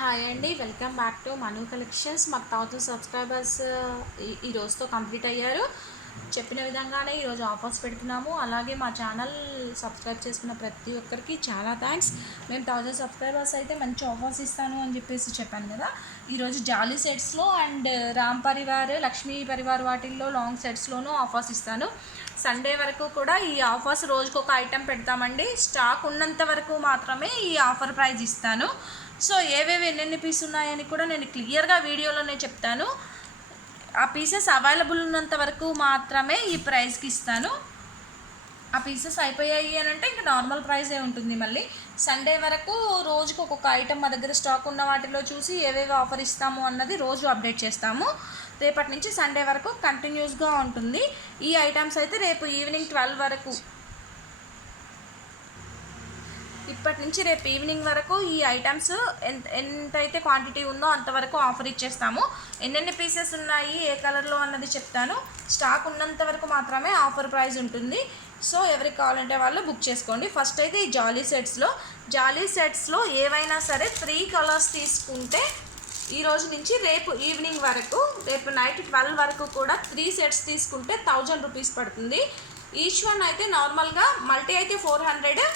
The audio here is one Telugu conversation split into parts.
హాయ్ అండి, welcome back to Manu collections. మాకు 1000 సబ్స్క్రైబర్స్ ఈ రోజుతో కంప్లీట్ అయ్యారు. చెప్పిన విధంగానే ఈరోజు ఆఫర్స్ పెడుతున్నాము. అలాగే మా ఛానల్ సబ్స్క్రైబ్ చేసుకున్న ప్రతి ఒక్కరికి చాలా థ్యాంక్స్. మేము 1000 సబ్స్క్రైబర్స్ అయితే మంచి ఆఫర్స్ ఇస్తాను అని చెప్పాను కదా. ఈరోజు జాలీ సెట్స్లో అండ్ రామ్ పరివార్, లక్ష్మీ పరివార్ వాటిల్లో లాంగ్ సెట్స్లోనూ ఆఫర్స్ ఇస్తాను. సండే వరకు కూడా ఈ ఆఫర్స్ రోజుకు ఒక ఐటెం పెడతామండి. స్టాక్ ఉన్నంత వరకు మాత్రమే ఈ ఆఫర్ ప్రైస్ ఇస్తాను. సో ఏవేవి ఎన్నెన్ని పీస్ ఉన్నాయని కూడా నేను క్లియర్గా వీడియోలోనే చెప్తాను. ఆ పీసెస్ అవైలబుల్ ఉన్నంత వరకు మాత్రమే ఈ ప్రైస్కి ఇస్తాను. ఆ పీసెస్ అయిపోయాయి అని అంటే ఇంకా నార్మల్ ప్రైజే ఉంటుంది. మళ్ళీ సండే వరకు రోజుకు ఒక్కొక్క ఐటెం మా దగ్గర స్టాక్ ఉన్న వాటిలో చూసి ఏవేవి ఆఫర్ ఇస్తాము అన్నది రోజు అప్డేట్ చేస్తాము. రేపటి నుంచి సండే వరకు కంటిన్యూస్గా ఉంటుంది. ఈ ఐటమ్స్ అయితే రేపు ఈవినింగ్ 12 వరకు, ఇప్పటి నుంచి రేపు ఈవినింగ్ వరకు ఈ ఐటమ్స్ ఎంతైతే క్వాంటిటీ ఉందో అంతవరకు ఆఫర్ ఇచ్చేస్తాము. ఎన్నెన్ని పీసెస్ ఉన్నాయి, ఏ కలర్లో అన్నది చెప్తాను. స్టాక్ ఉన్నంత వరకు మాత్రమే ఆఫర్ ప్రైస్ ఉంటుంది. సో ఎవరికి కావాలంటే వాళ్ళు బుక్ చేసుకోండి. ఫస్ట్ అయితే ఈ జాలీ సెట్స్లో ఏవైనా సరే 3 కలర్స్ తీసుకుంటే ఈ రోజు నుంచి రేపు ఈవినింగ్ వరకు, రేపు నైట్ 12 వరకు కూడా 3 సెట్స్ తీసుకుంటే 1000 రూపీస్ పడుతుంది. ఈచ్ వన్ అయితే నార్మల్గా మల్టీ అయితే 400,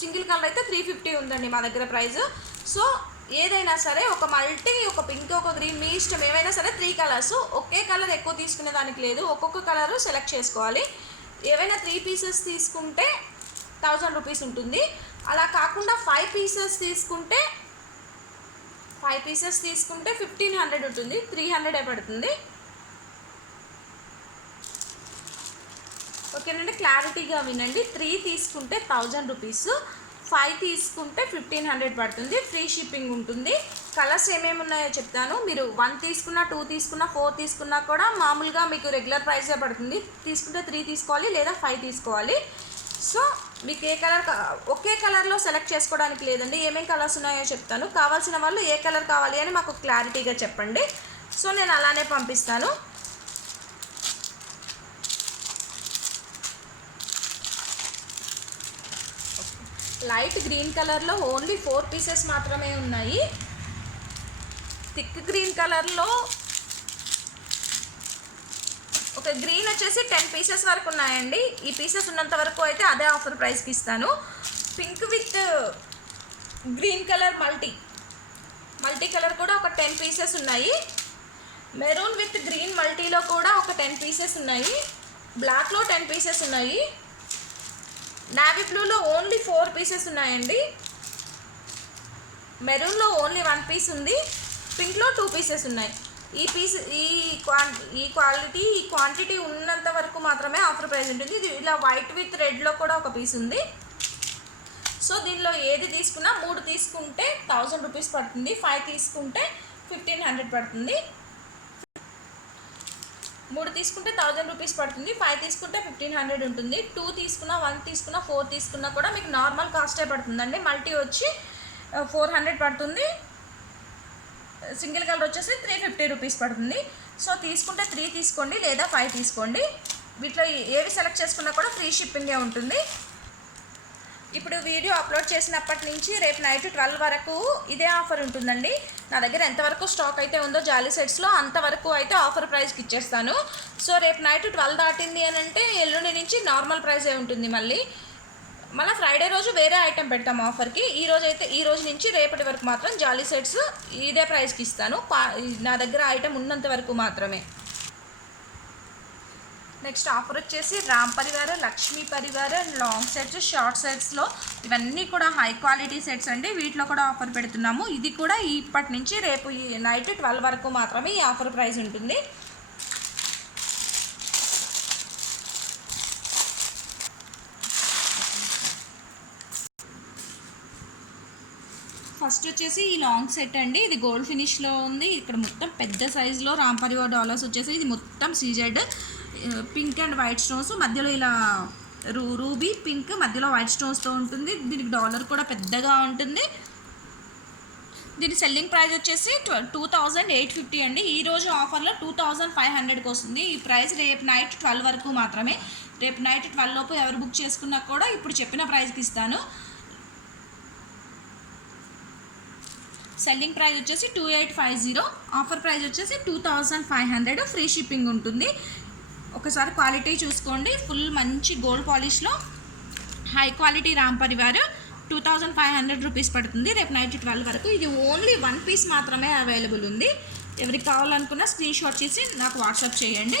సింగిల్ కలర్ అయితే 350 ఉందండి మా దగ్గర ప్రైస్. సో ఏదైనా సరే ఒక మల్టీ, ఒక పింక్, ఒక గ్రీన్, మీ ఇష్టం. ఏవైనా సరే 3 కలర్స్, ఒకే కలర్ ఎక్కువ తీసుకునే దానికి లేదు. ఒక్కొక్క కలరు సెలెక్ట్ చేసుకోవాలి. ఏవైనా 3 పీసెస్ తీసుకుంటే 1000 రూపీస్ ఉంటుంది. అలా కాకుండా 5 పీసెస్ తీసుకుంటే 1500 ఉంటుంది. 300 పడుతుంది. ఓకేనండి, క్లారిటీగా వినండి. 3 తీసుకుంటే 1000 రూపీస్, 5 తీసుకుంటే 1500 పడుతుంది. ఫ్రీ షిప్పింగ్ ఉంటుంది. కలర్స్ ఏమేమి ఉన్నాయో చెప్తాను. మీరు 1 తీసుకున్నా, 2 తీసుకున్నా, 4 తీసుకున్నా కూడా మామూలుగా మీకు రెగ్యులర్ ప్రైసే పడుతుంది. తీసుకుంటే 3 తీసుకోవాలి లేదా 5 తీసుకోవాలి. సో మీకు ఏ కలర్, ఒకే కలర్లో సెలెక్ట్ చేసుకోవడానికి లేదండి. ఏమేమి కలర్స్ ఉన్నాయో చెప్తాను. కావాల్సిన వాళ్ళు ఏ కలర్ కావాలి అని మాకు క్లారిటీగా చెప్పండి. సో నేను అలానే పంపిస్తాను. లైట్ గ్రీన్ కలర్లో ఓన్లీ 4 పీసెస్ మాత్రమే ఉన్నాయి. థిక్ గ్రీన్ కలర్లో ఒక గ్రీన్ వచ్చేసి 10 పీసెస్ వరకు ఉన్నాయండి. ఈ పీసెస్ ఉన్నంత వరకు అయితే అదే ఆఫర్ ప్రైస్కి ఇస్తాను. Pink with green colour multi colour కూడా ఒక 10 పీసెస్ ఉన్నాయి. మెరూన్ విత్ గ్రీన్ మల్టీలో కూడా ఒక 10 పీసెస్ ఉన్నాయి. బ్లాక్లో 10 పీసెస్ ఉన్నాయి. నావీ బ్లూలో ఓన్లీ 4 పీసెస్ ఉన్నాయండి. మెరూన్లో ఓన్లీ 1 పీస్ ఉంది. పింక్లో 2 పీసెస్ ఉన్నాయి. ఈ క్వాంటిటీ ఉన్నంత వరకు మాత్రమే ఆఫర్ ప్రైస్ ఉంటుంది. ఇది ఇలా వైట్ విత్ రెడ్లో కూడా ఒక పీస్ ఉంది. సో దీనిలో ఏది తీసుకున్నా 3 తీసుకుంటే 1000 రూపీస్ పడుతుంది. 5 తీసుకుంటే 1500 పడుతుంది. 3 తీసుకుంటే 1000 రూపీస్ పడుతుంది. 5 తీసుకుంటే 1500 ఉంటుంది. 2 తీసుకున్నా, 1 తీసుకున్నా, 4 తీసుకున్నా కూడా మీకు నార్మల్ కాస్టే పడుతుందండి. మల్టీ వచ్చి 400 పడుతుంది. సింగిల్ కలర్ వచ్చేసి 350 రూపీస్ పడుతుంది. సో తీసుకుంటే 3 తీసుకోండి లేదా 5 తీసుకోండి. వీటిలో ఏవి సెలెక్ట్ చేసుకున్నా కూడా ఫ్రీ షిప్పింగే ఉంటుంది. ఇప్పుడు వీడియో అప్లోడ్ చేసినప్పటి నుంచి రేపు నైట్ 12 వరకు ఇదే ఆఫర్ ఉంటుందండి. నా దగ్గర ఎంతవరకు స్టాక్ అయితే ఉందో జాలీ సెట్స్లో అంతవరకు అయితే ఆఫర్ ప్రైస్కి ఇచ్చేస్తాను. సో రేపు నైట్ 12 దాటింది అని అంటే ఎల్లుండి నుంచి నార్మల్ ప్రైజే ఉంటుంది. మళ్ళీ ఫ్రైడే రోజు వేరే ఐటెం పెడతాం ఆఫర్కి. ఈ రోజు నుంచి రేపటి వరకు మాత్రం జాలీ సెట్స్ ఇదే ప్రైస్కి ఇస్తాను. నా దగ్గర ఐటెం ఉన్నంత వరకు మాత్రమే. నెక్స్ట్ ఆఫర్ వచ్చేసి Ram Parivar, Lakshmi Parivar and long sets, short సెట్స్లో ఇవన్నీ కూడా హై క్వాలిటీ సెట్స్ అండి. వీటిలో కూడా ఆఫర్ పెడుతున్నాము. ఇది కూడా ఇప్పటి నుంచి రేపు నైట్ 12 వరకు మాత్రమే ఈ ఆఫర్ ప్రైస్ ఉంటుంది. ఫస్ట్ వచ్చేసి ఈ లాంగ్ సెట్ అండి. ఇది గోల్డ్ ఫినిష్లో ఉంది. ఇక్కడ మొత్తం పెద్ద సైజులో రామ్ పరివార్ డాలర్స్ వచ్చేసి ఇది మొత్తం CZ pink and white stones, మధ్యలో ఇలా రూబీ పింక్, మధ్యలో వైట్ స్టోన్స్తో ఉంటుంది. దీనికి డాలర్ కూడా పెద్దగా ఉంటుంది. దీని సెల్లింగ్ ప్రైస్ వచ్చేసి 2850 అండి. ఈరోజు ఆఫర్లో 2500కి వస్తుంది. ఈ ప్రైస్ రేపు నైట్ 12 వరకు మాత్రమే. రేపు నైట్ 12 లోపు ఎవరు బుక్ చేసుకున్నా కూడా ఇప్పుడు చెప్పిన ప్రైస్కి ఇస్తాను. సెల్లింగ్ ప్రైస్ వచ్చేసి 2850, ఆఫర్ ప్రైస్ వచ్చేసి 2500, ఫ్రీ షిప్పింగ్ ఉంటుంది. ఒకసారి క్వాలిటీ చూసుకోండి. ఫుల్ మంచి గోల్డ్ పాలిష్లో high quality Ram Parivar 2500 rupees పడుతుంది. రేపు నైట్ 12 వరకు. ఇది ఓన్లీ 1 పీస్ మాత్రమే అవైలబుల్ ఉంది. ఎవరికి కావాలనుకున్నా స్క్రీన్ షాట్ చేసి నాకు వాట్సాప్ చేయండి.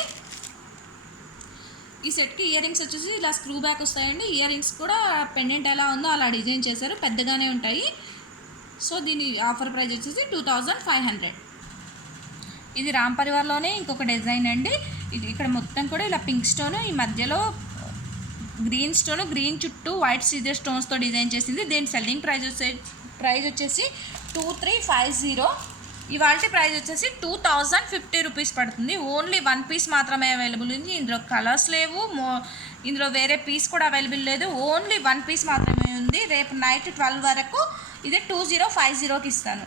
ఈ సెట్కి ఇయర్ రింగ్స్ వచ్చేసి ఇలా స్క్రూ బ్యాక్ వస్తాయండి. ఇయర్ రింగ్స్ కూడా పెండెంట్ ఎలా ఉందో అలా డిజైన్ చేశారు, పెద్దగానే ఉంటాయి. సో దీని ఆఫర్ ప్రైస్ వచ్చేసి 2500. ఇది రామ్ పరివార్లోనే ఇంకొక డిజైన్ అండి. ఇది ఇక్కడ మొత్తం కూడా ఇలా పింక్ స్టోన్, ఈ మధ్యలో గ్రీన్ స్టోన్, గ్రీన్ చుట్టూ వైట్ సీజర్ స్టోన్స్తో డిజైన్ చేసింది. దీని సెల్లింగ్ ప్రైస్ వచ్చేసి 2350. ఇవాళ ప్రైస్ వచ్చేసి 2050 రూపీస్ పడుతుంది. ఓన్లీ 1 పీస్ మాత్రమే అవైలబుల్ ఉంది. ఇందులో కలర్స్ లేవు, ఇందులో వేరే పీస్ కూడా అవైలబుల్ లేదు. ఓన్లీ 1 పీస్ మాత్రమే ఉంది. రేపు నైట్ 12 వరకు ఇది 2050కి ఇస్తాను.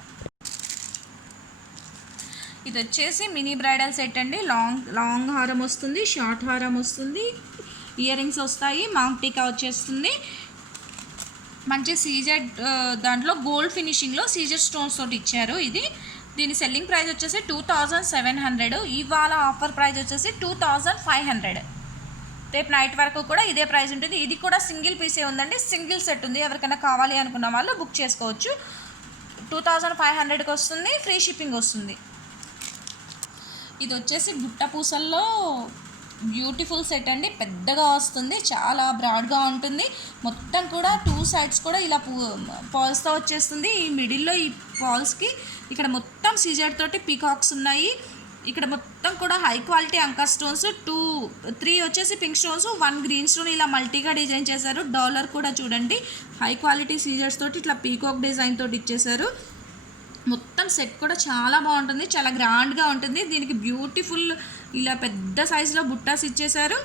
ఇది వచ్చేసి మినీ బ్రైడల్ సెట్ అండి. లాంగ్ హారం వస్తుంది, షార్ట్ హారం వస్తుంది, ఇయర్ రింగ్స్ వస్తాయి, మాంగ్ టీకా వచ్చేస్తుంది. మంచి సీజర్ దాంట్లో గోల్డ్ ఫినిషింగ్లో సీజర్ స్టోన్స్ తోటి ఇచ్చారు. దీని సెల్లింగ్ ప్రైస్ వచ్చేసి 2700. ఇవాళ ఆఫర్ ప్రైస్ వచ్చేసి 2500. రేపు నైట్ వరకు కూడా ఇదే ప్రైస్ ఉంటుంది. ఇది కూడా సింగిల్ పీసే ఉందండి, సింగిల్ సెట్ ఉంది. ఎవరికైనా కావాలి అనుకున్న వాళ్ళు బుక్ చేసుకోవచ్చు. 2500కి వస్తుంది, ఫ్రీ షిప్పింగ్ వస్తుంది. ఇది వచ్చేసి గుట్ట పూసల్లో బ్యూటిఫుల్ సెట్ అండి. పెద్దగా వస్తుంది, చాలా బ్రాడ్గా ఉంటుంది. మొత్తం కూడా 2 సైడ్స్ కూడా ఇలా పాల్స్తో వచ్చేస్తుంది. ఈ మిడిల్లో ఈ పాల్స్కి ఇక్కడ మొత్తం సీజర్ తోటి పీకాక్స్ ఉన్నాయి. ఇక్కడ మొత్తం కూడా హై క్వాలిటీ అంకా స్టోన్స్, 3 వచ్చేసి పింక్ స్టోన్స్, 1 గ్రీన్ స్టోన్ ఇలా మల్టీగా డిజైన్ చేశారు. డాలర్ కూడా చూడండి, హై క్వాలిటీ సీజర్స్ తోటి ఇట్లా పీకాక్ డిజైన్ తోటి ఇచ్చేసారు. మొత్తం సెట్ కూడా చాలా బాగుంటుంది, చాలా గ్రాండ్గా ఉంటుంది. దీనికి బ్యూటిఫుల్ ఇలా పెద్ద సైజులో బుట్టాస్ ఇచ్చేసారు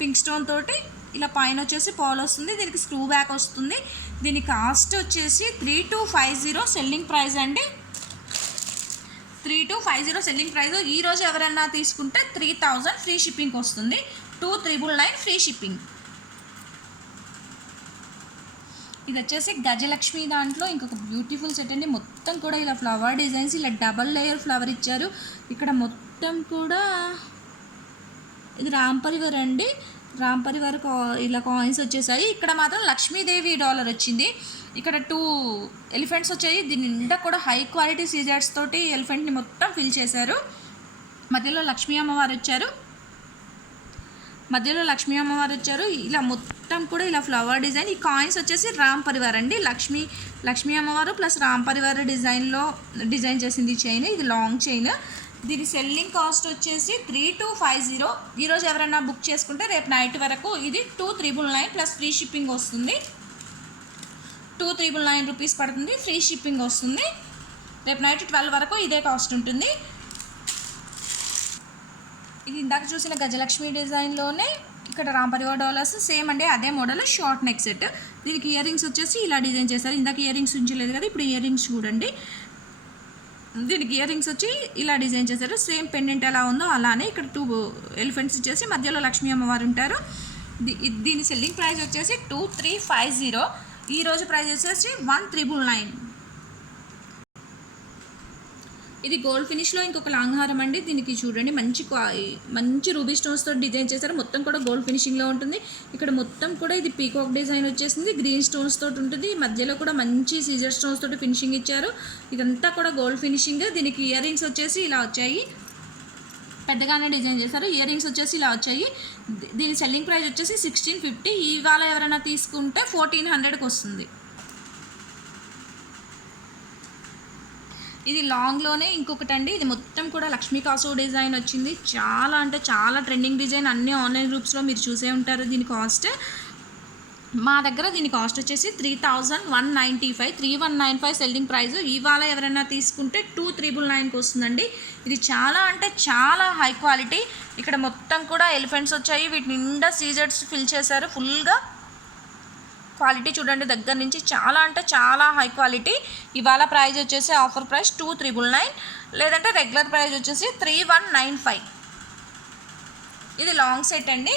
పింక్ స్టోన్ తోటి. ఇలా పైన వచ్చేసి పాల్ వస్తుంది, దీనికి స్క్రూ బ్యాక్ వస్తుంది. దీని కాస్ట్ వచ్చేసి 3250 సెల్లింగ్ ప్రైస్ అండి. 3250 సెల్లింగ్ ప్రైస్. ఈరోజు ఎవరైనా తీసుకుంటే 3000 ఫ్రీ షిప్పింగ్ వస్తుంది. 2999 ఫ్రీ షిప్పింగ్. ఇది వచ్చేసి గజలక్ష్మి దాంట్లో ఇంకొక బ్యూటిఫుల్ సెట్ అండి. మొత్తం కూడా ఇలా ఫ్లవర్ డిజైన్స్, ఇలా డబల్ లేయర్ ఫ్లవర్ ఇచ్చారు. ఇక్కడ మొత్తం కూడా ఇది రామ్ పరివార్ అండి. రామ్ పరివార్ ఇలా కాయిన్స్ వచ్చేసాయి. ఇక్కడ మాత్రం లక్ష్మీదేవి డాలర్ వచ్చింది. ఇక్కడ 2 ఎలిఫెంట్స్ వచ్చాయి. దీని నిండా కూడా హై క్వాలిటీ సీజర్స్ తోటి ఎలిఫెంట్ని మొత్తం ఫిల్ చేశారు. మధ్యలో లక్ష్మీ అమ్మవారు వచ్చారు. ఇలా మొత్తం కూడా ఇలా ఫ్లవర్ డిజైన్. ఈ కాయిన్స్ వచ్చేసి రామ్ పరివార్ అండి. లక్ష్మీ అమ్మవారు ప్లస్ రామ్ పరివార్ డిజైన్ చేసింది చైన్. ఇది లాంగ్ చైన్. దీని సెల్లింగ్ కాస్ట్ వచ్చేసి 3250. ఈరోజు ఎవరైనా బుక్ చేసుకుంటే రేపు నైట్ వరకు ఇది 2999 ప్లస్ ఫ్రీ షిప్పింగ్ వస్తుంది. 2999 రూపీస్ పడుతుంది, ఫ్రీ షిప్పింగ్ వస్తుంది. రేపు నైట్ 12 వరకు ఇదే కాస్ట్ ఉంటుంది. ఇది ఇందాక చూసిన గజలక్ష్మి డిజైన్లోనే ఇక్కడ రామ్ పరివార్ డాలర్స్ సేమ్ అండి, అదే మోడల్ షార్ట్ నెక్ సెట్. దీనికి ఇయర్ రింగ్స్ వచ్చేసి ఇలా డిజైన్ చేస్తారు. ఇందాక ఇయర్ రింగ్స్ ఉంచలేదు కదా, ఇప్పుడు ఇయర్ రింగ్స్ చూడండి. దీనికి ఇయర్ రింగ్స్ వచ్చి ఇలా డిజైన్ చేశారు. సేమ్ పెండెంట్ ఎలా ఉందో అలానే ఇక్కడ 2 ఎలిఫెంట్స్ ఇచ్చేసి మధ్యలో లక్ష్మీ అమ్మవారు ఉంటారు. దీని సెల్లింగ్ ప్రైస్ వచ్చేసి 2350. ఈరోజు ప్రైస్ వచ్చేసి 1999. ఇది గోల్డ్ ఫినిష్లో ఇంకొక లాంగ్ హారం అండి. దీనికి చూడండి మంచి రూబీ స్టోన్స్తో డిజైన్ చేశారు. మొత్తం కూడా గోల్డ్ ఫినిషింగ్లో ఉంటుంది. ఇక్కడ మొత్తం కూడా ఇది పీకాక్ డిజైన్ వచ్చేసింది, గ్రీన్ స్టోన్స్ తోటి ఉంటుంది. మధ్యలో కూడా మంచి సీజర్ స్టోన్స్ తోటి ఫినిషింగ్ ఇచ్చారు. ఇదంతా కూడా గోల్డ్ ఫినిషింగ్. దీనికి ఇయర్ రింగ్స్ వచ్చేసి ఇలా వచ్చాయి, పెద్దగానే డిజైన్ చేశారు. ఇయర్ రింగ్స్ వచ్చేసి ఇలా వచ్చాయి. దీని సెల్లింగ్ ప్రైస్ వచ్చేసి 1650. ఇవాళ ఎవరైనా తీసుకుంటే 1400కి వస్తుంది. ఇది లాంగ్లోనే ఇంకొకటి అండి. ఇది మొత్తం కూడా లక్ష్మీ కాసు డిజైన్ వచ్చింది. చాలా అంటే చాలా ట్రెండింగ్ డిజైన్. అన్ని ఆన్లైన్ గ్రూప్స్లో మీరు చూసే ఉంటారు. దీని కాస్ట్ మా దగ్గర దీని కాస్ట్ వచ్చేసి 3195, 3195 సెల్లింగ్ ప్రైస్. ఇవాళ ఎవరైనా తీసుకుంటే 2399కి వస్తుందండి. ఇది చాలా అంటే చాలా హై క్వాలిటీ. ఇక్కడ మొత్తం కూడా ఎలిఫెంట్స్ వచ్చాయి, వీటి నిండా సీజర్స్ ఫిల్ చేశారు. ఫుల్గా క్వాలిటీ చూడండి దగ్గర నుంచి, చాలా అంటే చాలా హై క్వాలిటీ. ఇవాళ ప్రైస్ వచ్చేసి ఆఫర్ ప్రైస్ 2399, లేదంటే రెగ్యులర్ ప్రైస్ వచ్చేసి 3195. ఇది లాంగ్ సెట్ అండి.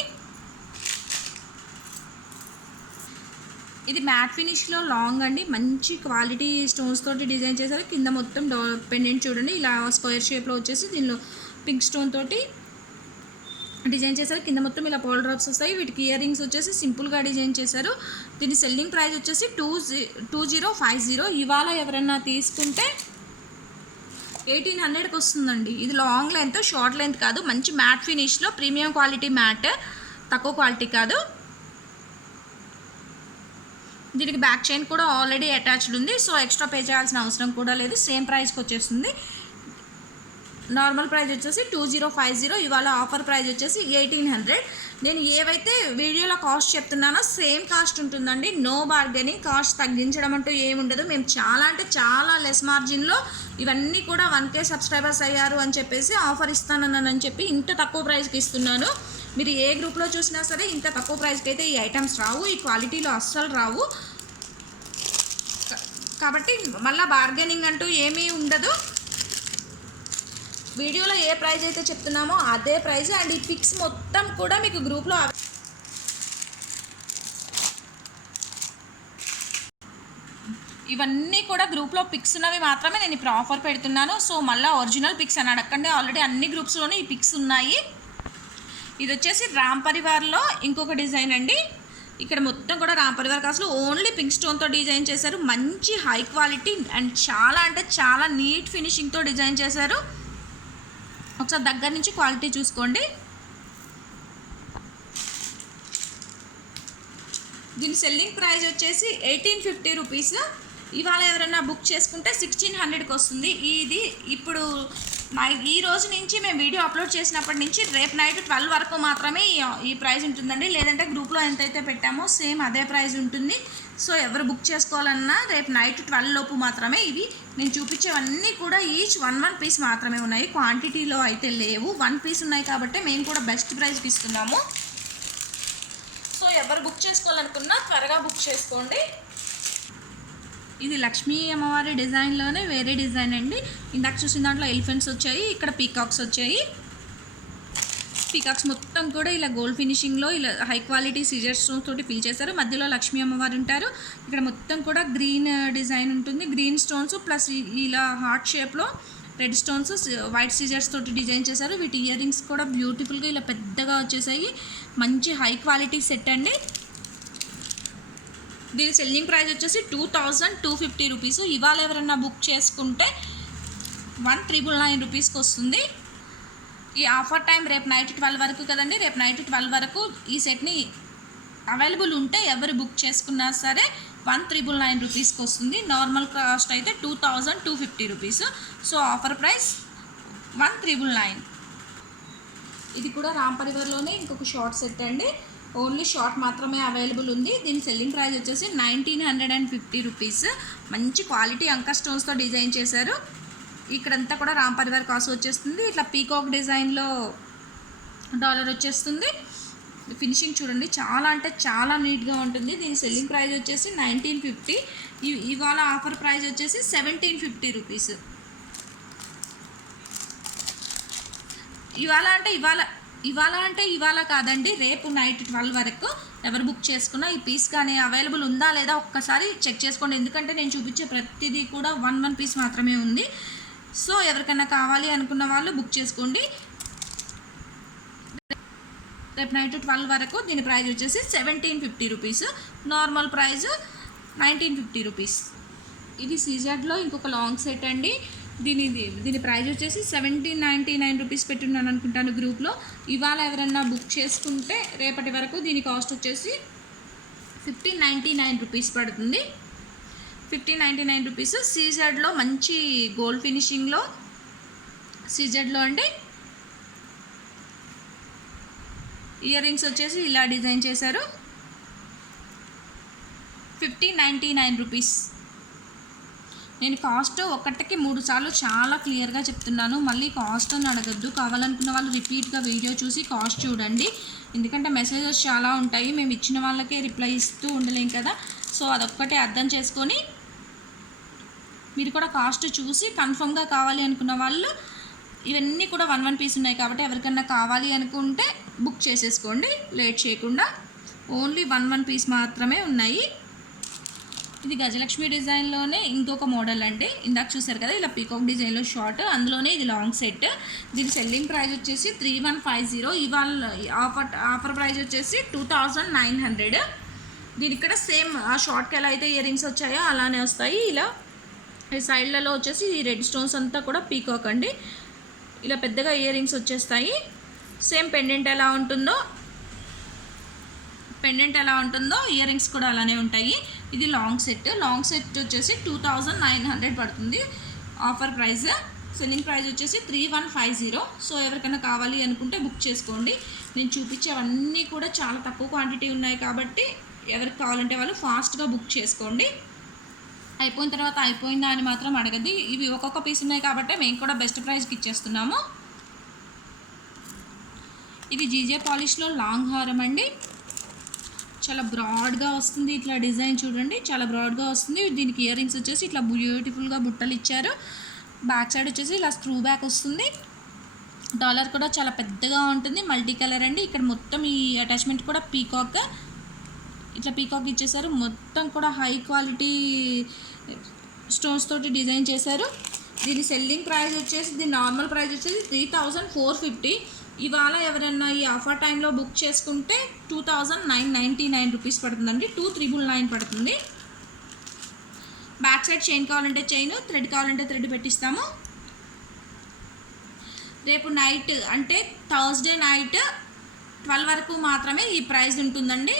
ఇది మ్యాట్ ఫినిష్లో లాంగ్ అండి, మంచి క్వాలిటీ స్టోన్స్ తోటి డిజైన్ చేశారు. కింద మొత్తం పెండెంట్ చూడండి ఇలా స్క్వేర్ షేప్లో వచ్చేసి దీనిలో పింక్ స్టోన్ తోటి డిజైన్ చేశారు. కింద మొత్తం ఇలా పోల్ డ్రాప్స్ వస్తాయి. వీటికి ఇయర్ రింగ్స్ వచ్చేసి సింపుల్గా డిజైన్ చేశారు. దీని సెల్లింగ్ ప్రైస్ వచ్చేసి 2050. ఇవాళ ఎవరన్నా తీసుకుంటే 1800కి వస్తుందండి. ఇది లాంగ్ లెంత్, షార్ట్ లెంత్ కాదు, మంచి మ్యాట్ ఫినిష్లో ప్రీమియం క్వాలిటీ మ్యాట్, తక్కువ క్వాలిటీ కాదు. దీనికి బ్యాక్ చైన్ కూడా ఆల్రెడీ అటాచ్డ్ ఉంది, సో ఎక్స్ట్రా పే చేయాల్సిన అవసరం కూడా లేదు. సేమ్ ప్రైస్కి వచ్చేస్తుంది. నార్మల్ ప్రైస్ వచ్చేసి 2050. ఇవాళ ఆఫర్ ప్రైస్ వచ్చేసి 1800. నేను ఏవైతే వీడియోలో కాస్ట్ చెప్తున్నానో సేమ్ కాస్ట్ ఉంటుందండి. నో బార్గెనింగ్, కాస్ట్ తగ్గించడం అంటూ ఏముండదు. మేము చాలా అంటే చాలా లెస్ మార్జిన్లో ఇవన్నీ కూడా 1K సబ్స్క్రైబర్స్ అయ్యారు అని చెప్పేసి ఆఫర్ ఇస్తానని చెప్పి ఇంత తక్కువ ప్రైస్కి ఇస్తున్నాను. మీరు ఏ గ్రూప్లో చూసినా సరే ఇంత తక్కువ ప్రైస్కి అయితే ఈ ఐటమ్స్ రావు, ఈ క్వాలిటీలో అస్సలు రావు. కాబట్టి మళ్ళీ బార్గెనింగ్ అంటూ ఏమీ ఉండదు. వీడియోలో ఏ ప్రైస్ అయితే చెప్తున్నామో అదే ప్రైస్. అండ్ ఈ పిక్స్ మొత్తం కూడా మీకు గ్రూప్లో ఇవన్నీ కూడా గ్రూప్లో పిక్స్ ఉన్నవి మాత్రమే నేను ఇప్పుడు ఆఫర్ పెడుతున్నాను. సో మళ్ళీ ఒరిజినల్ పిక్స్ అని అడగండి, ఆల్రెడీ అన్ని గ్రూప్స్లోనే ఈ పిక్స్ ఉన్నాయి. ఇది వచ్చేసి రామ్ పరివార్లో ఇంకొక డిజైన్ అండి. ఇక్కడ మొత్తం కూడా రామ్ పరివార్ కాసులు ఓన్లీ పింక్ స్టోన్తో డిజైన్ చేశారు. మంచి హై క్వాలిటీ అండ్ చాలా అంటే చాలా నీట్ ఫినిషింగ్తో డిజైన్ చేశారు. ఒకసారి దగ్గర నుంచి క్వాలిటీ చూసుకోండి. దీని సెల్లింగ్ ప్రైస్ వచ్చేసి 1850 రూపీస్. ఇవాళ ఎవరైనా బుక్ చేసుకుంటే 1600కి వస్తుంది. ఇది ఇప్పుడు ఈ రోజు నుంచి మేము వీడియో అప్లోడ్ చేసినప్పటి నుంచి రేపు నైట్ 12 వరకు మాత్రమే ఈ ప్రైస్ ఉంటుందండి. లేదంటే గ్రూప్లో ఎంతైతే పెట్టామో సేమ్ అదే ప్రైస్ ఉంటుంది. సో ఎవరు బుక్ చేసుకోవాలన్నా రేపు నైట్ 12 లోపు మాత్రమే. ఇవి నేను చూపించేవన్నీ కూడా ఈచ్ 1 పీస్ మాత్రమే ఉన్నాయి, క్వాంటిటీలో అయితే లేవు. 1 పీస్ ఉన్నాయి కాబట్టి మేము కూడా బెస్ట్ ప్రైస్కి ఇస్తున్నాము. సో ఎవరు బుక్ చేసుకోవాలనుకున్నా త్వరగా బుక్ చేసుకోండి. ఇది లక్ష్మీ అమ్మవారి డిజైన్లోనే వేరే డిజైన్ అండి. ఇందాక చూసిన దాంట్లో ఎలిఫెంట్స్ వచ్చాయి, ఇక్కడ పీకాక్స్ వచ్చాయి. పీకాక్స్ మొత్తం కూడా ఇలా గోల్డ్ ఫినిషింగ్లో ఇలా హై క్వాలిటీ సిజర్ స్టోన్స్ తోటి ఫిల్ చేశారు. మధ్యలో లక్ష్మీ అమ్మవారు ఉంటారు. ఇక్కడ మొత్తం కూడా గ్రీన్ డిజైన్ ఉంటుంది, గ్రీన్ స్టోన్స్ ప్లస్ ఇలా హార్ట్ షేప్లో రెడ్ స్టోన్స్ వైట్ సిజర్స్ తోటి డిజైన్ చేశారు. వీటి ఇయర్ రింగ్స్ కూడా బ్యూటిఫుల్గా ఇలా పెద్దగా వచ్చేసాయి. మంచి హై క్వాలిటీ సెట్ అండి. దీని సెల్లింగ్ ప్రైస్ వచ్చేసి 2250 రూపీస్. ఇవాళ ఎవరైనా బుక్ చేసుకుంటే 1999 రూపీస్కి వస్తుంది. ఈ ఆఫర్ టైం రేపు నైట్ 12 వరకు కదండి. రేపు నైట్ 12 వరకు ఈ సెట్ని అవైలబుల్ ఉంటే ఎవరు బుక్ చేసుకున్నా సరే 1999 రూపీస్కి వస్తుంది. నార్మల్ కాస్ట్ అయితే 2250 రూపీస్. So offer price 1999. ఇది కూడా రామ్ పరివార్లోనే ఇంకొక షార్ట్ సెట్ అండి. ఓన్లీ షార్ట్ మాత్రమే అవైలబుల్ ఉంది. దీని సెల్లింగ్ ప్రైస్ వచ్చేసి 1950 రూపీస్. మంచి క్వాలిటీ అంకర్ స్టోన్స్తో డిజైన్ చేశారు. ఇక్కడంతా కూడా రామ్ పరివార్ కాసు వచ్చేస్తుంది. ఇట్లా పీకాక్ డిజైన్లో డాలర్ వచ్చేస్తుంది. ఫినిషింగ్ చూడండి, చాలా అంటే చాలా నీట్గా ఉంటుంది. దీని సెల్లింగ్ ప్రైస్ వచ్చేసి 1950. ఇవాళ ఆఫర్ ప్రైస్ వచ్చేసి 1750 రూపీస్. ఇవాళ కాదండి, రేపు నైట్ 12 వరకు ఎవరు బుక్ చేసుకున్నా ఈ పీస్ కానీ అవైలబుల్ ఉందా లేదా ఒక్కసారి చెక్ చేసుకోండి. ఎందుకంటే నేను చూపించే ప్రతిదీ కూడా 1 పీస్ మాత్రమే ఉంది. సో ఎవరికైనా కావాలి అనుకున్న వాళ్ళు బుక్ చేసుకోండి. రేపు నైట్ 12 వరకు దీని ప్రైస్ వచ్చేసి 1750 రూపీస్. Normal price 1950 rupees. ఇది సీజెడ్లో ఇంకొక లాంగ్ సెట్ అండి. దీని ప్రైస్ వచ్చేసి 1799 రూపీస్ పెట్టున్నాను అనుకుంటాను గ్రూప్లో. ఇవాళ ఎవరన్నా బుక్ చేసుకుంటే రేపటి వరకు దీని కాస్ట్ వచ్చేసి 1599 రూపీస్ పడుతుంది. 1599 రూపీస్. సీజెడ్లో మంచి గోల్డ్ ఫినిషింగ్లో సీజెడ్లో అండి. ఇయర్ రింగ్స్ వచ్చేసి ఇలా డిజైన్ చేశారు. 1599 రూపీస్. నేను కాస్ట్ ఒకటికి 3 సార్లు చాలా క్లియర్గా చెప్తున్నాను. మళ్ళీ కాస్ట్ అని అడగద్దు. కావాలనుకున్న వాళ్ళు రిపీట్గా వీడియో చూసి కాస్ట్ చూడండి. ఎందుకంటే మెసేజెస్ చాలా ఉంటాయి, మేము ఇచ్చిన వాళ్ళకే రిప్లై ఇస్తూ ఉండలేం కదా. సో అదొక్కటే అర్థం చేసుకొని మీరు కూడా కాస్ట్ చూసి కన్ఫర్మ్గా కావాలి అనుకున్న వాళ్ళు ఇవన్నీ కూడా 1 పీస్ ఉన్నాయి కాబట్టి ఎవరికన్నా కావాలి అనుకుంటే బుక్ చేసేసుకోండి లేట్ చేయకుండా. ఓన్లీ 1 పీస్ మాత్రమే ఉన్నాయి. ఇది గజలక్ష్మి డిజైన్లోనే ఇంకొక మోడల్ అండి. ఇందాక చూసారు కదా ఇలా పీకాక్ డిజైన్లో షార్ట్, అందులోనే ఇది లాంగ్ సెట్. దీని సెల్లింగ్ ప్రైస్ వచ్చేసి 3150. ఇవాళ ఆఫర్ ప్రైస్ వచ్చేసి 2900. దీని ఇక్కడ సేమ్ ఆ షార్ట్కి ఎలా అయితే ఇయర్ రింగ్స్ వచ్చాయో అలానే వస్తాయి. ఇలా ఈ సైడ్లలో వచ్చేసి ఈ రెడ్ స్టోన్స్ అంతా కూడా పీకాక్ అండి. ఇలా పెద్దగా ఇయర్ రింగ్స్ వచ్చేస్తాయి. సేమ్ పెండెంట్ ఎలా ఉంటుందో ఇయర్ రింగ్స్ కూడా అలానే ఉంటాయి. ఇది లాంగ్ సెట్ వచ్చేసి 2900 పడుతుంది ఆఫర్ ప్రైస్. సెల్లింగ్ ప్రైస్ వచ్చేసి 3150. సో ఎవరికైనా కావాలి అనుకుంటే బుక్ చేసుకోండి. నేను చూపించేవన్నీ కూడా చాలా తక్కువ క్వాంటిటీ ఉన్నాయి కాబట్టి ఎవరికి కావాలంటే వాళ్ళు ఫాస్ట్గా బుక్ చేసుకోండి. అయిపోయిన తర్వాత అయిపోయిందా అని మాత్రం అడగద్దు. ఇవి ఒక్కొక్క పీస్ ఉన్నాయి కాబట్టి మేము కూడా బెస్ట్ ప్రైస్కి ఇచ్చేస్తున్నాము. ఇది జీజే పాలిష్లో లాంగ్ హారం అండి. చాలా బ్రాడ్గా వస్తుంది. ఇట్లా డిజైన్ చూడండి, చాలా బ్రాడ్గా వస్తుంది. దీనికి ఇయర్ రింగ్స్ వచ్చేసి ఇట్లా బ్యూటిఫుల్గా బుట్టలు ఇచ్చారు. బ్యాక్ సైడ్ వచ్చేసి ఇలా స్క్రూ బ్యాక్ వస్తుంది. డాలర్ కూడా చాలా పెద్దగా ఉంటుంది, మల్టీ కలర్ అండి. ఇక్కడ మొత్తం ఈ అటాచ్మెంట్ కూడా పీకాక్, ఇట్లా పీకాక్ ఇచ్చేసారు. మొత్తం కూడా హై క్వాలిటీ స్టోన్స్ తోటి డిజైన్ చేశారు. దీని సెల్లింగ్ ప్రైస్ వచ్చేసి, దీని నార్మల్ ప్రైస్ వచ్చేసి 3450. ఇవాళ ఎవరైనా ఈ ఆఫర్ టైంలో బుక్ చేసుకుంటే 2999 రూపీస్ పడుతుందండి. 2999 పడుతుంది. బ్యాక్ సైడ్ చైన్ కావాలంటే చైన్, థ్రెడ్ కావాలంటే థ్రెడ్ పెట్టిస్తాము. రేపు నైట్ అంటే థర్స్డే నైట్ 12 వరకు మాత్రమే ఈ ప్రైస్ ఉంటుందండి.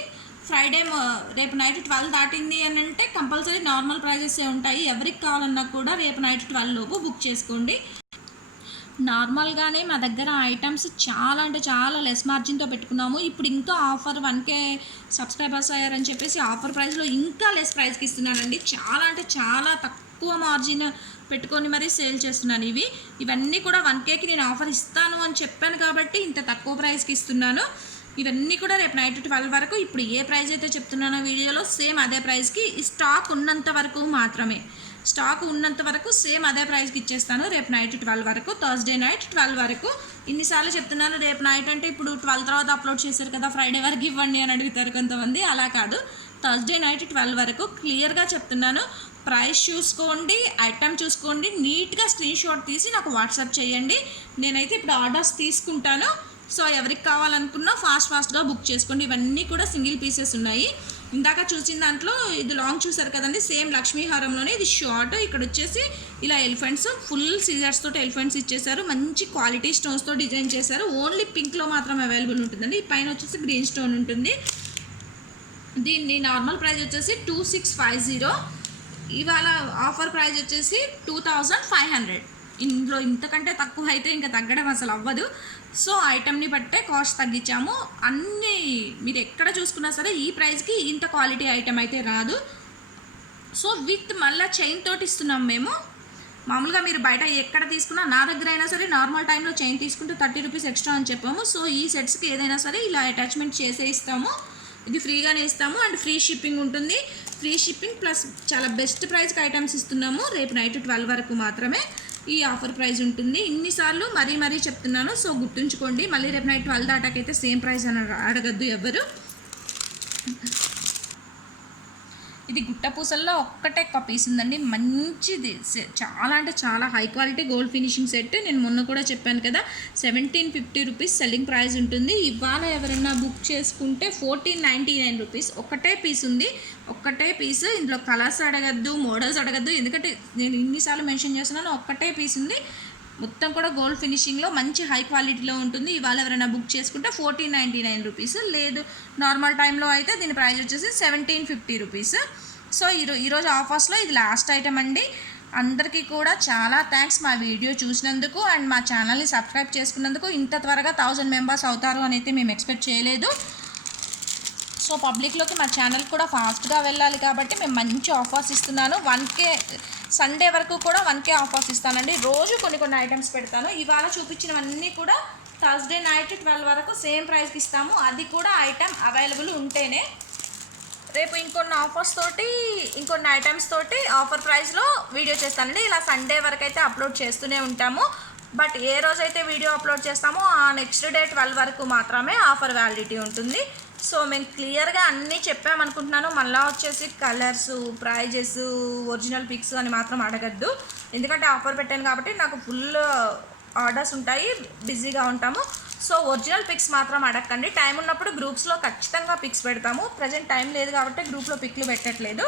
ఫ్రైడే రేపు నైట్ 12 దాటింది అని అంటే కంపల్సరీ నార్మల్ ప్రైజెస్ ఉంటాయి. ఎవరికి కావాలన్నా కూడా రేపు నైట్ 12 లోపు బుక్ చేసుకోండి. నార్మల్గానే మా దగ్గర ఐటమ్స్ చాలా అంటే చాలా లెస్ మార్జిన్తో పెట్టుకున్నాము. ఇప్పుడు ఇంకా ఆఫర్ 1K సబ్స్క్రైబర్స్ అయ్యారని చెప్పేసి ఆఫర్ ప్రైస్లో ఇంకా లెస్ ప్రైస్కి ఇస్తున్నానండి. చాలా అంటే చాలా తక్కువ మార్జిన్ పెట్టుకొని మరీ సేల్ చేస్తున్నాను. ఇవన్నీ కూడా 1Kకి నేను ఆఫర్ ఇస్తాను అని చెప్పాను కాబట్టి ఇంత తక్కువ ప్రైస్కి ఇస్తున్నాను. ఇవన్నీ కూడా రేపు నైట్ 12 వరకు, ఇప్పుడు ఏ ప్రైస్ అయితే చెప్తున్నానో వీడియోలో సేమ్ అదే ప్రైస్కి, స్టాక్ ఉన్నంత వరకు మాత్రమే, స్టాక్ ఉన్నంత వరకు సేమ్ అదే ప్రైస్కి ఇచ్చేస్తాను రేపు నైట్ 12 వరకు, థర్స్డే నైట్ 12 వరకు. ఇన్నిసార్లు చెప్తున్నాను రేపు నైట్ అంటే ఇప్పుడు 12 తర్వాత అప్లోడ్ చేశారు కదా ఫ్రైడే వరకు ఇవ్వండి అని అడుగుతారు కొంతమంది. అలా కాదు, థర్స్డే నైట్ 12 వరకు క్లియర్గా చెప్తున్నాను. ప్రైస్ చూసుకోండి, ఐటమ్ చూసుకోండి, నీట్గా స్క్రీన్ షాట్ తీసి నాకు వాట్సాప్ చేయండి. నేనైతే ఇప్పుడు ఆర్డర్స్ తీసుకుంటాను. సో ఎవరికి కావాలనుకున్నా ఫాస్ట్గా బుక్ చేసుకోండి. ఇవన్నీ కూడా సింగిల్ పీసెస్ ఉన్నాయి. ఇందాక చూసిన దాంట్లో ఇది లాంగ్ చూసారు కదండి, సేమ్ లక్ష్మీ హారంలోనే ఇది షార్ట్. ఇక్కడ వచ్చేసి ఇలా ఎలిఫెంట్స్, ఫుల్ సీజర్స్ తోటి ఎలిఫెంట్స్ ఇచ్చేసారు. మంచి క్వాలిటీ స్టోన్స్తో డిజైన్ చేశారు. ఓన్లీ పింక్లో మాత్రం అవైలబుల్ ఉంటుందండి. ఈ పైన వచ్చేసి గ్రీన్ స్టోన్ ఉంటుంది. దీన్ని నార్మల్ ప్రైస్ వచ్చేసి 2650. ఇవాళ ఆఫర్ ప్రైస్ వచ్చేసి 2500. ఇందులో ఇంతకంటే తక్కువ అయితే ఇంకా తగ్గడం అసలు అవ్వదు. సో ఐటమ్ని బట్టే కాస్ట్ తగ్గించాము. అన్నీ మీరు ఎక్కడ చూసుకున్నా సరే ఈ ప్రైస్కి ఇంత క్వాలిటీ ఐటమ్ అయితే రాదు. సో విత్ మళ్ళీ చైన్ తోటి ఇస్తున్నాం మేము. మామూలుగా మీరు బయట ఎక్కడ తీసుకున్నా, నా దగ్గర అయినా సరే నార్మల్ టైంలో చైన్ తీసుకుంటే 30 రూపీస్ ఎక్స్ట్రా అని చెప్పాము. సో ఈ సెట్స్కి ఏదైనా సరే ఇలా అటాచ్మెంట్ చేసే ఇస్తాము. ఇది ఫ్రీగానే ఇస్తాము అండ్ ఫ్రీ షిప్పింగ్ ఉంటుంది. ఫ్రీ షిప్పింగ్ ప్లస్ చాలా బెస్ట్ ప్రైస్కి ఐటమ్స్ ఇస్తున్నాము. రేపు నైట్ 12 వరకు మాత్రమే ఈ ఆఫర్ ప్రైస్ ఉంటుంది. ఇన్నిసార్లు మరీ చెప్తున్నాను. సో గుర్తుంచుకోండి. మళ్ళీ రేపు నైట్ 12 దాటాకైతే సేమ్ ప్రైస్ అని అడగద్దు ఎవరు. ఇది గుట్టపూసల్లో ఒక్కటే ఒక పీస్ ఉందండి. మంచిది, చాలా అంటే చాలా high quality gold finishing set. నేను మొన్న కూడా చెప్పాను కదా 1750 రూపీస్ సెల్లింగ్ ప్రైస్ ఉంటుంది. ఇవాళ ఎవరైనా బుక్ చేసుకుంటే 1499 రూపీస్. ఒక్కటే పీస్ ఉంది, ఒక్కటే పీస్. ఇందులో కలర్స్ అడగద్దు, మోడల్స్ అడగద్దు, ఎందుకంటే నేను ఇన్నిసార్లు మెన్షన్ చేస్తున్నాను. ఒక్కటే పీస్ ఉంది, మొత్తం కూడా గోల్డ్ ఫినిషింగ్లో మంచి హై క్వాలిటీలో ఉంటుంది. ఇవాళ ఎవరైనా బుక్ చేసుకుంటే 1499 రూపీస్. లేదు నార్మల్ టైంలో అయితే దీని ప్రైస్ వచ్చేసి 1750 రూపీస్. సో ఈరోజు ఆఫర్స్లో ఇది లాస్ట్ ఐటమ్ అండి. అందరికీ కూడా చాలా థ్యాంక్స్ మా వీడియో చూసినందుకు అండ్ మా ఛానల్ని సబ్స్క్రైబ్ చేసుకున్నందుకు. ఇంత త్వరగా 1000 మెంబర్స్ అవుతారు అని అయితే మేము ఎక్స్పెక్ట్ చేయలేదు. సో పబ్లిక్లోకి మా ఛానల్ కూడా ఫాస్ట్గా వెళ్ళాలి కాబట్టి మేము మంచి ఆఫర్స్ ఇస్తున్నాను. 1K సండే వరకు కూడా 1K ఆఫర్స్ ఇస్తానండి. రోజు కొన్ని ఐటమ్స్ పెడతాను. ఇవాళ చూపించినవన్నీ కూడా థర్స్డే నైట్ 12 వరకు సేమ్ ప్రైస్కి ఇస్తాము. అది కూడా ఐటమ్ అవైలబుల్ ఉంటేనే. రేపు ఇంకొన్ని ఆఫర్స్ తోటి, ఇంకొన్ని ఐటమ్స్ తోటి ఆఫర్ ప్రైస్లో వీడియో చేస్తానండి. ఇలా సండే వరకు అయితే అప్లోడ్ చేస్తూనే ఉంటాము. బట్ ఏ రోజైతే వీడియో అప్లోడ్ చేస్తామో ఆ నెక్స్ట్ డే 12 వరకు మాత్రమే ఆఫర్ వ్యాలిడిటీ ఉంటుంది. సో మేము క్లియర్గా అన్నీ చెప్పామనుకుంటున్నాను. మళ్ళీ వచ్చేసి కలర్స్, ప్రైజెస్, ఒరిజినల్ పిక్స్ అని మాత్రం అడగద్దు. ఎందుకంటే ఆఫర్ పెట్టాను కాబట్టి నాకు ఫుల్ ఆర్డర్స్ ఉంటాయి, బిజీగా ఉంటాము. సో ఒరిజినల్ పిక్స్ మాత్రం అడగండి. టైం ఉన్నప్పుడు గ్రూప్స్లో ఖచ్చితంగా పిక్స్ పెడతాము. ప్రజెంట్ టైం లేదు కాబట్టి గ్రూప్లో పిక్లు పెట్టట్లేదు.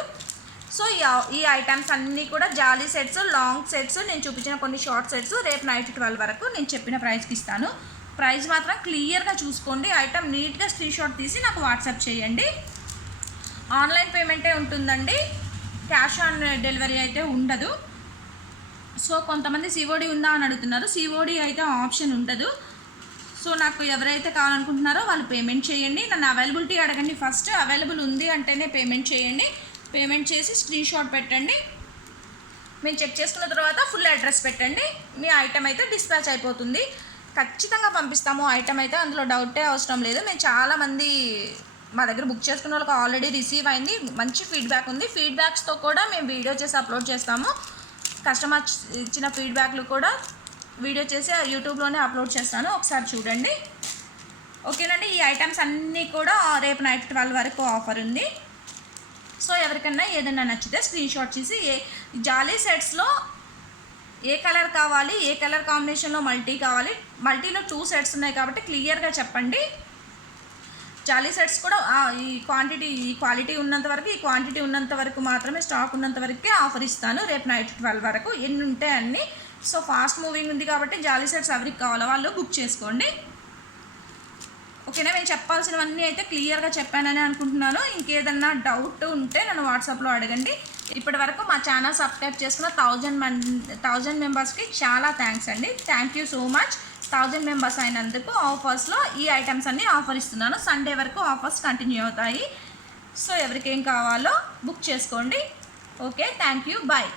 సో ఈ ఐటమ్స్ అన్నీ కూడా జాలీ సెట్స్, లాంగ్ సెట్స్, నేను చూపించిన కొన్ని షార్ట్ సెట్స్ రేపు నైట్ 12 వరకు నేను చెప్పిన ప్రైస్కి ఇస్తాను. ప్రైస్ మాత్రం క్లియర్గా చూసుకోండి. ఐటమ్ నీట్గా స్క్రీన్ షాట్ తీసి నాకు వాట్సాప్ చేయండి. ఆన్లైన్ పేమెంటే ఉంటుందండి, క్యాష్ ఆన్ డెలివరీ అయితే ఉండదు. సో కొంతమంది సిఓడి ఉందా అని అడుగుతున్నారు. సిఓడి అయితే ఆప్షన్ ఉండదు. సో నాకు ఎవరైతే కావాలనుకుంటున్నారో వాళ్ళు పేమెంట్ చేయండి. నన్ను అవైలబిలిటీ అడగండి. ఫస్ట్ అవైలబుల్ ఉంది అంటేనే పేమెంట్ చేయండి. పేమెంట్ చేసి స్క్రీన్ షాట్ పెట్టండి. మేము చెక్ చేసుకున్న తర్వాత ఫుల్ అడ్రస్ పెట్టండి. మీ ఐటమ్ అయితే డిస్పాచ్ అయిపోతుంది. ఖచ్చితంగా పంపిస్తాము ఐటమ్ అయితే, అందులో డౌటే అవసరం లేదు. మేము చాలామంది మా దగ్గర బుక్ చేసుకున్న వాళ్ళకి ఆల్రెడీ రిసీవ్ అయింది, మంచి ఫీడ్బ్యాక్ ఉంది. ఫీడ్బ్యాక్స్తో కూడా మేము వీడియో చేసి అప్లోడ్ చేస్తాము. కస్టమర్ ఇచ్చిన ఫీడ్బ్యాక్లు కూడా వీడియో చేసి యూట్యూబ్లోనే అప్లోడ్ చేస్తాను, ఒకసారి చూడండి. ఓకేనండి. ఈ ఐటమ్స్ అన్నీ కూడా రేపు నైట్ 12 వరకు ఆఫర్ ఉంది. సో ఎవరికన్నా ఏదైనా నచ్చితే స్క్రీన్ షాట్ చేసి జాలీ సెట్స్లో ఏ కలర్ కావాలి, ఏ కలర్ కాంబినేషన్లో మల్టీ కావాలి, మల్టీలో 2 సెట్స్ ఉన్నాయి కాబట్టి క్లియర్గా చెప్పండి. జాలీ సెట్స్ కూడా ఈ క్వాలిటీ ఉన్నంత వరకు, ఈ క్వాంటిటీ ఉన్నంత వరకు మాత్రమే, స్టాక్ ఉన్నంత వరకే ఆఫర్ ఇస్తాను రేపు నైట్ 12 వరకు. ఎన్ని ఉంటాయి అన్నీ. సో ఫాస్ట్ మూవింగ్ ఉంది కాబట్టి జాలీ సెట్స్ ఎవరికి కావాలో వాళ్ళు బుక్ చేసుకోండి. ఓకేనా. నేను చెప్పాల్సినవన్నీ అయితే క్లియర్గా చెప్పానని అనుకుంటున్నాను. ఇంకేదన్నా డౌట్ ఉంటే నన్ను వాట్సాప్లో అడగండి. ఇప్పటి వరకు మా ఛానల్ సబ్స్క్రైబ్ చేసుకున్న 1000 మెంబర్స్కి చాలా థ్యాంక్స్ అండి. Thank you so much. 1000 members అయినందుకు ఆఫర్స్లో ఈ ఐటమ్స్ అన్నీ ఆఫర్ ఇస్తున్నాను. సండే వరకు ఆఫర్స్ కంటిన్యూ అవుతాయి. సో ఎవరికేం కావాలో బుక్ చేసుకోండి. Okay, thank you, bye.